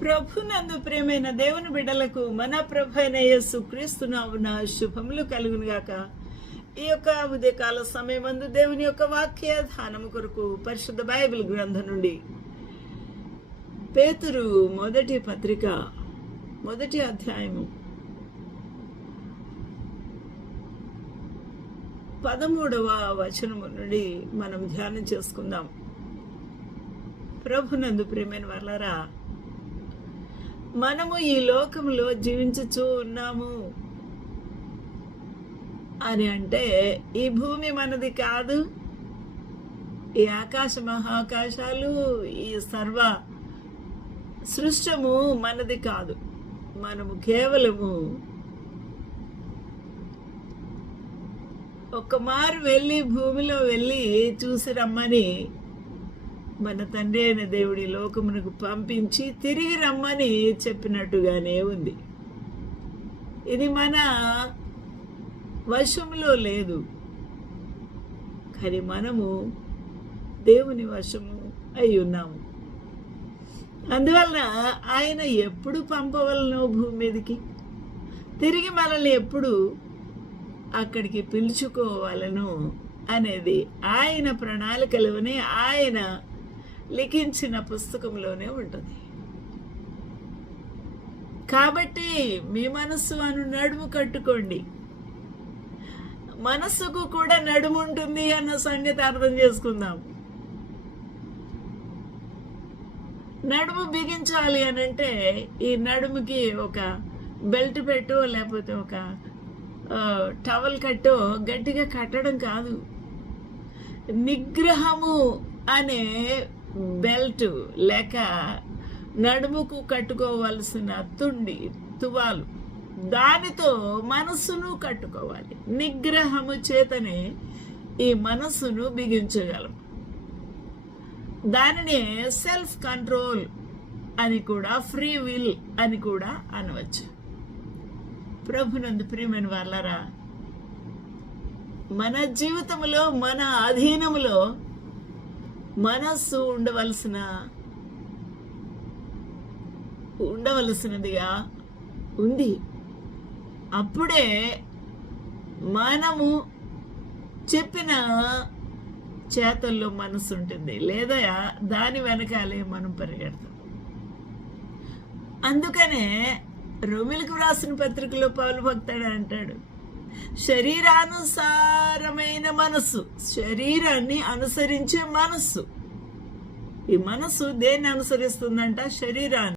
ప్రభునందు ప్రియమైన దేవుని బిడ్డలకు మన ప్రభు అయిన యేసు క్రీస్తు నామమున శుభములు కలుగును గాక. ఈ యొక్క ఉదయకాల సమయమందు దేవుని యొక్క వాక్య ధ్యానము కొరకు పరిశుద్ధ బైబిల్ గ్రంథం నుండి పేతురు మొదటి పత్రిక మొదటి అధ్యాయము 13వ వచనము నుండి మనం ధ్యానం చేసుకుందాం. ప్రభునందు ప్రియమైన వాళ్ళారా, మనము ఈ లోకంలో జీవించుచూ ఉన్నాము అని అంటే ఈ భూమి మనది కాదు, ఈ ఆకాశ మహాకాశాలు, ఈ సర్వ సృష్టము మనది కాదు. మనము కేవలము ఒక్కమారు వెళ్ళి భూమిలో వెళ్ళి చూసి రమ్మని మన తండ్రి అయిన దేవుడి లోకమునకు పంపించి తిరిగి రమ్మని చెప్పినట్టుగానే ఉంది. ఇది మన వశంలో లేదు, కానీ మనము దేవుని వశము అయి ఉన్నాము. అందువలన ఆయన ఎప్పుడు పంపవలనో భూమి మీదకి, తిరిగి మనల్ని ఎప్పుడు అక్కడికి పిలుచుకోవాలను అనేది ఆయన ప్రణాళికలోనే, ఆయన లిఖించిన పుస్తకంలోనే ఉంటుంది. కాబట్టి మీ మనస్సు అను నడుము కట్టుకోండి. మనస్సుకు కూడా నడుము ఉంటుంది అన్న సంగతి అర్థం చేసుకుందాం. నడుము బిగించాలి అని అంటే ఈ నడుముకి ఒక బెల్ట్ పెట్టో లేకపోతే ఒక టవల్ కట్టో గట్టిగా కట్టడం కాదు. నిగ్రహము అనే బెల్ట్ లేక నడుముకు కట్టుకోవలసిన తువాలు, దానితో మనస్సును కట్టుకోవాలి. నిగ్రహము చేతనే ఈ మనస్సును బిగించగలం. దానినే సెల్ఫ్ కంట్రోల్ అని కూడా, ఫ్రీ విల్ అని కూడా అనవచ్చు. ప్రభునందు ప్రియమైన వాళ్ళరా, మన జీవితంలో మన అధీనములో మనస్సు ఉండవలసినదిగా ఉంది. అప్పుడే మనము చెప్పిన చేతల్లో మనసు ఉంటుంది, లేదా దాని వెనకాలే మనం పరిగెడతాం. అందుకనే రోమిలకు వ్రాసిన పత్రికలో పౌలు భక్తుడు అంటాడు, శరీరానుసారమైన మనస్సు, శరీరాన్ని అనుసరించే మనస్సు. ఈ మనస్సు దేన్ని అనుసరిస్తుందంట? శరీరాన్ని.